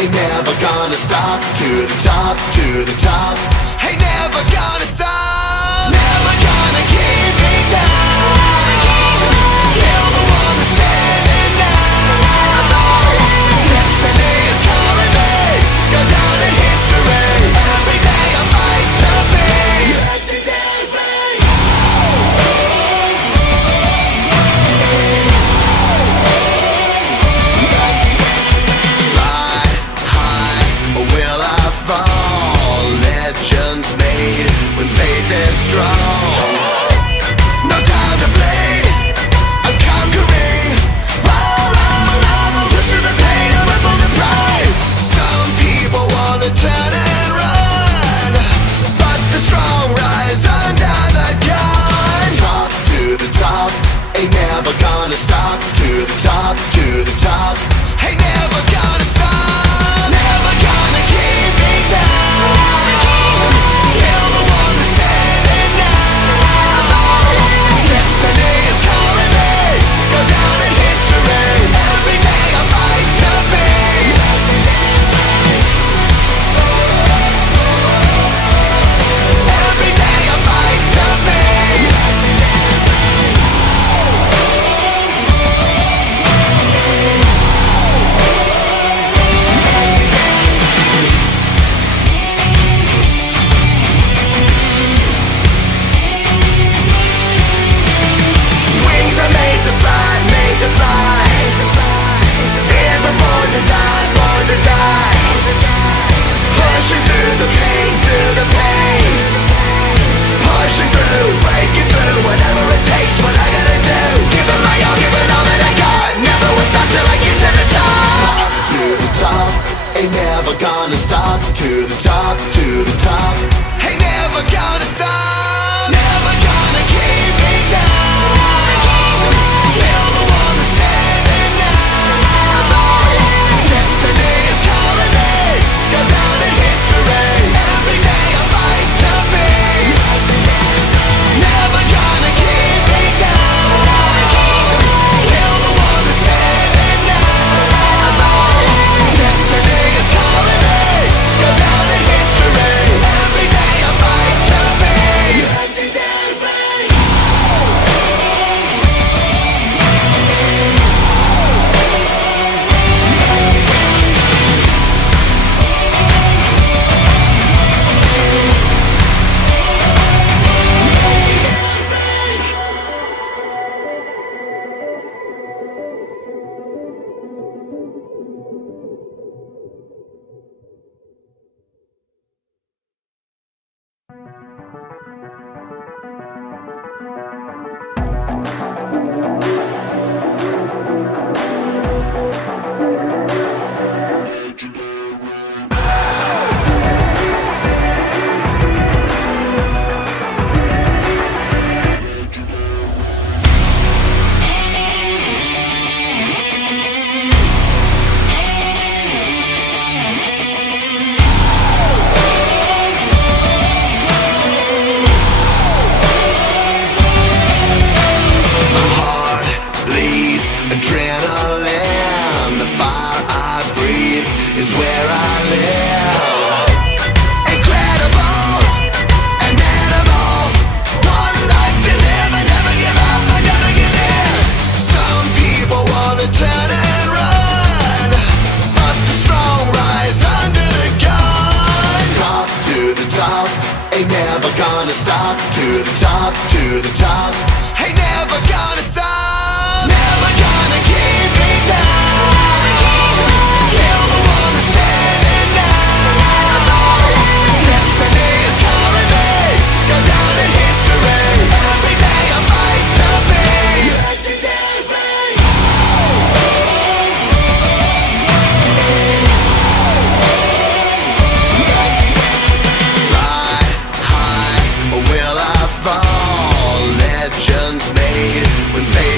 ain't never gonna stop. To the top, to the top, ain't never gonna stop. Never gonna keep me down. Still the one that's standing now. Destiny is calling me, go down in history. Every day I fight to be legendary. Fly high, or will I fall? Legends made when faith is strong. No time to bleed, I'm conquering. Roll on my love, I'm pushing the pain, I'm in for the prize. Some people wanna turn and run, but the strong rise under the gun. Top to the top, ain't never gonna stop. To the top, to the top, ain't never gonna stop. Never gonna keep me down. Still the one that's standing now. Destiny is calling me, go down in history. Every day I fight to be legendary. Every day I fight to be legendary. Wings are made to fly, made to fly. Fears are born to die, born to die. Pushing through the pain, through the pain. Pushing through, breaking through, whatever it takes, what I gotta do. Giving my all, giving all that I got. Never will stop till I get to the top. Top to the top, ain't never gonna stop. To the top, to the top, ain't never gonna stop. Never gonna keep me down. Still the one that's standing now. Destiny is calling me, go down in history. Every day I fight to be legendary. Never gonna keep me down. Still the one that's standing now. Destiny is calling me, go down in history. Every day I fight to be legendary. My heart bleeds adrenaline. The fire I breathe is where I live. Incredible, an animal. One life to live. I never give up, I never give in. Some people wanna turn and run, but the strong rise under the gun. Top to the top, ain't never gonna stop. To the top, to the top, ain't never gonna stop. Never gonna keep me down. Still the one that's standing now. Destiny is calling me, go down in history. Every day I fight to be legendary. Fly high, or will I fall? Legends made when faith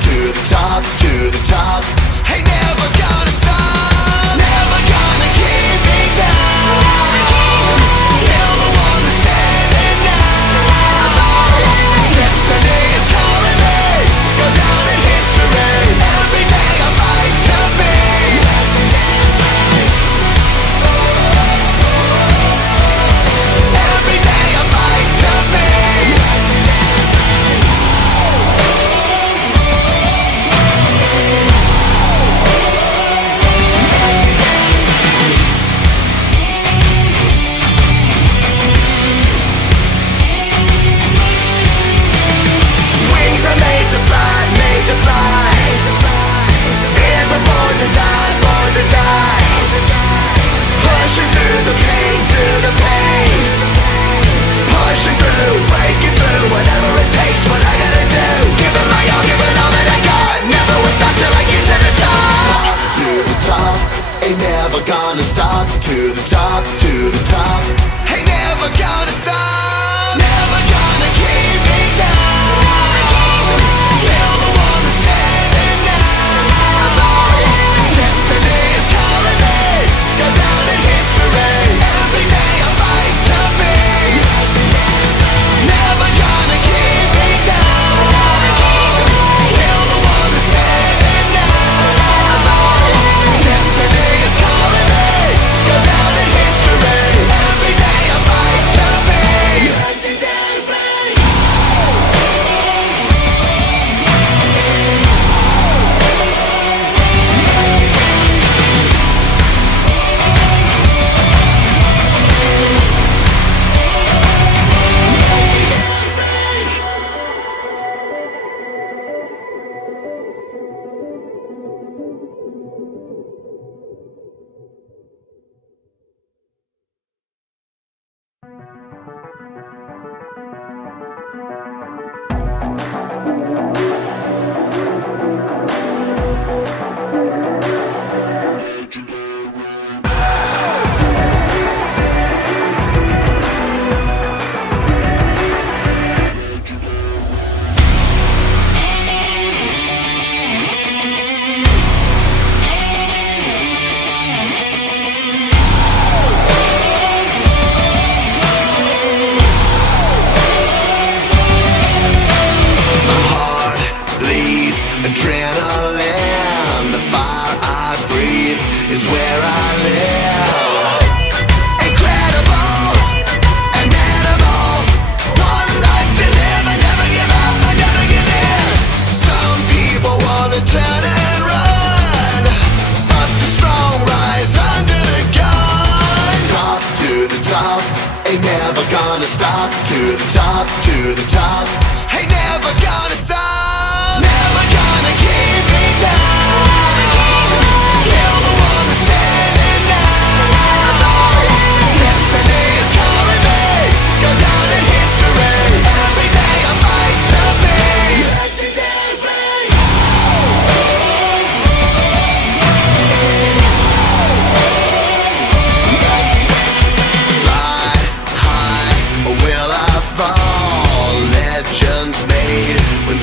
to the top, to the top. Ain't never gonna stop, never gonna keep me down. Still the one that's standing now. Destiny is calling me, go down in history. Every day I fight to be legendary. Every day I fight to be wings are made to fly, made to fly. Fears are born to die, born to die. Pushing through the pain, through the pain. Pushing through, breaking through, whatever it takes, what I gotta do. Giving my all, giving all that I got. Never will stop till I get to the top. Top to the top, ain't never gonna stop. To the top, to the top, ain't never gonna stop. Never gonna keep me down. Still the one that's standing now. Destiny is calling me, go down in history. Every day I fight to be never gonna keep me down. Still the one that's standing now. Destiny is calling me, go down in history. Every day I fight to be legendary. Adrenaline, the fire I breathe is where I live. Incredible, inimitable. One life to live, I never give up, I never give in. Some people wanna turn and run, but the strong rise under the gun. Top to the top, ain't never gonna stop. To the top, to the top, ain't never gonna stop. Never gonna keep me down. Still the one that's standing now. Destiny is calling me, go down in history. Every day I fight to be legendary. Fly high, or will I fall? Legends made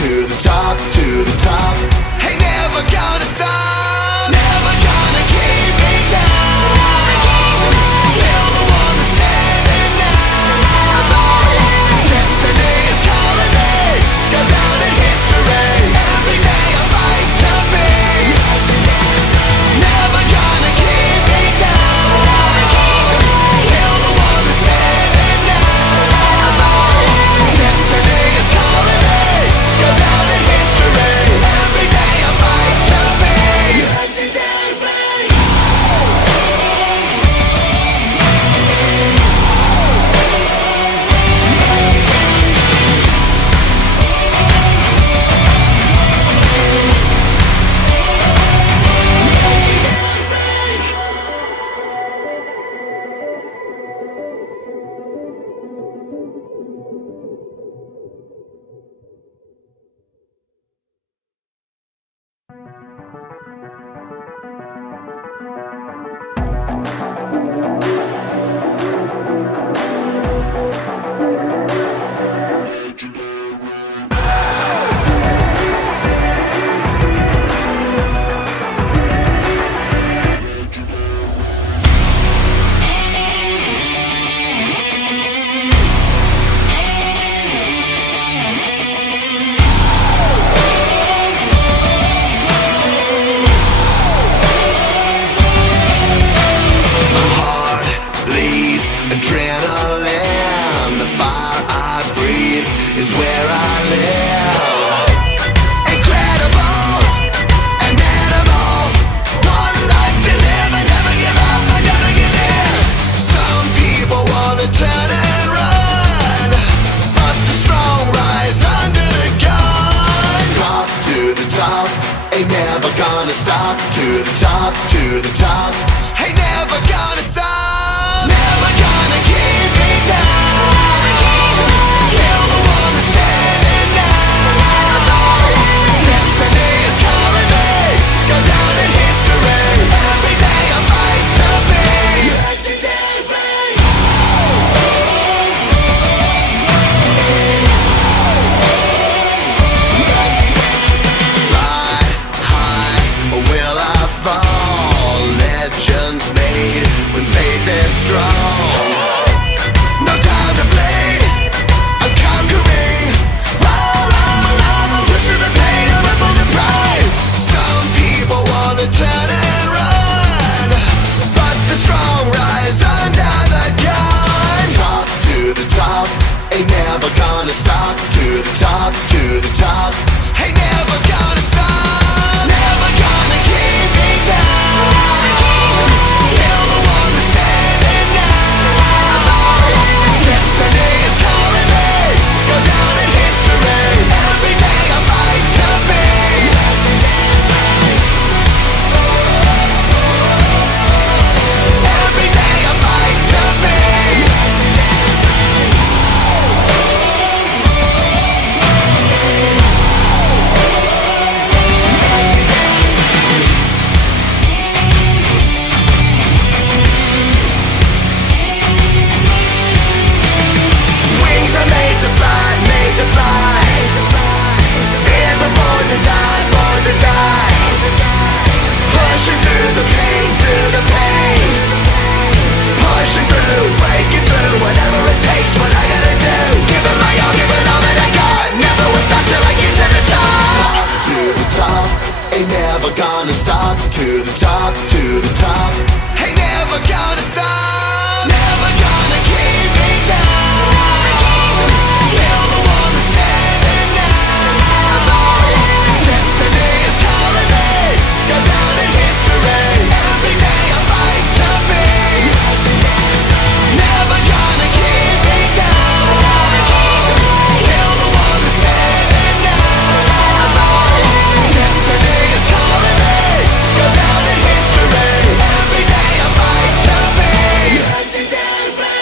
to the top, to the top. Ain't never gonna stop, never gonna keep me down. Still the one that's standing now. Destiny is calling me, go down in history. Every day I fight to be. Never gonna keep me down. Still the one that's standing now. Destiny is calling me, go down in history. Every day I fight to be legendary. Adrenaline, the fire I breathe is where I live. Incredible, an animal, one life to live. I never give up, I never give in. Some people wanna turn and run, but the strong rise under the gun. Top to the top, ain't never gonna stop. To the top, to the top, ain't never gonna stop. Never gonna keep me down. Still the one that's standing now. Destiny is calling me, go down in history. Every day I fight to be legendary. Fly high, or will I fall? Legends made when faith is strong. No time to play, I'm conquering. I'm alive, I'm pushing the pain, I'm up for the prize. Some people wanna turn and run, but the strong rise under the gun. Top to the top, ain't never gonna stop. To the top, to the top, ain't never gonna stop. Never gonna keep me down. Still the one that's standing now. Destiny is calling me, go down in history. Every day I fight to be legendary. Every day I fight to be wings are made to fly, made to fly. Fears are born to die, born to die. Pushing through the pain, through the pain. Pushing through, breaking through, whatever it takes, what I gotta do. Giving my all, giving all that I got. Never will stop till I get to the top. Top to the top, ain't never gonna stop. To the top, to the top, ain't never gonna stop. Never gonna keep me down. Still the one that's standing now. Destiny is calling me, go down in history. Every day I fight to be legendary. Never gonna keep me down. Still the one that's standing now. Destiny is calling me, go down in history. Every day I fight to be legendary.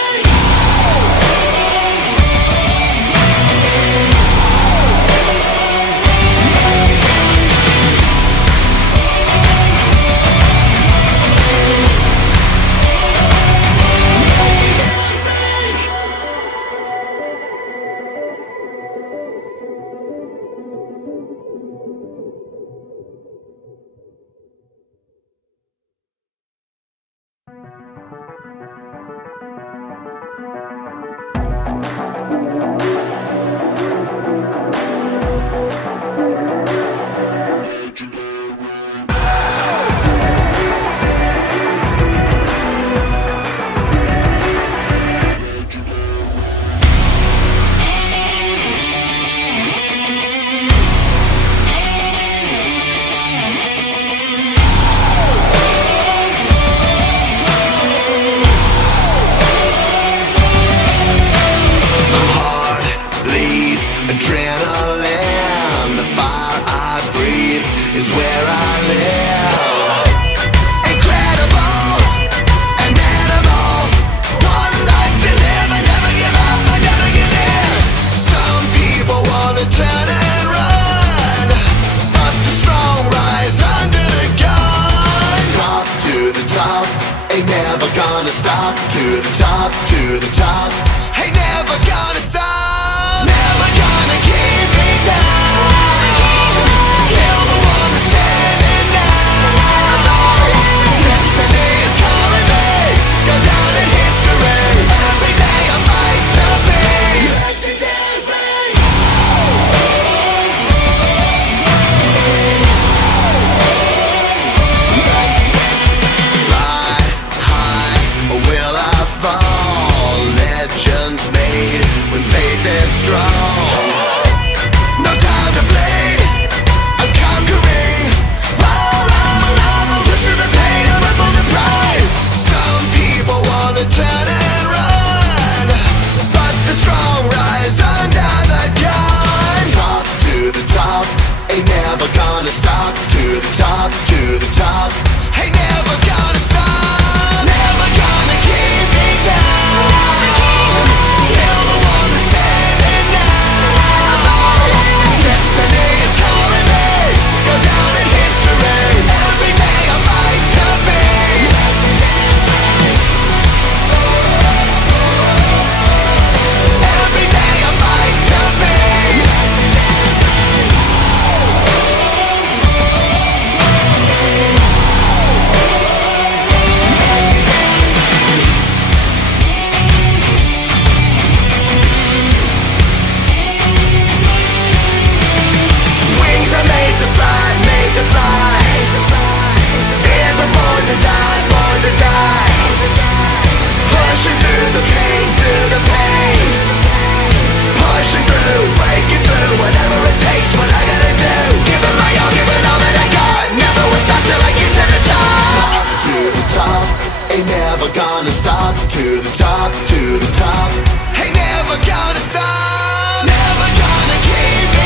ain't never gonna stop. To the top, to the top, ain't never gonna stop. Never gonna keep me down. Still the one that's standing now. Destiny is calling me, go down in history. Every day I fight to be legendary. Fly high, or will I fall? Legends made when faith is strong. No time to play, I'm conquering. All around my life, I'm pushing the pain, I'm up for the prize. Some people wanna turn and run, but the strong rise under the gun. Top to the top, ain't never gonna stop. To the top, to the top, ain't never gonna stop. Never gonna keep me down. Still the one that's standing now. Destiny is calling me, go down in history. Every day I fight to be legendary. Every day I fight to be Wings are made to fly, made to fly. Fears are born to die, born to die. Pushing through the pain, through the pain. Pushing through, breaking through, whatever it takes, what I gotta do. Giving my all, giving all that I got. Never will stop till I get to the top. Top to the top, ain't never gonna stop. To the top, to the top, ain't never gonna stop. Never gonna keep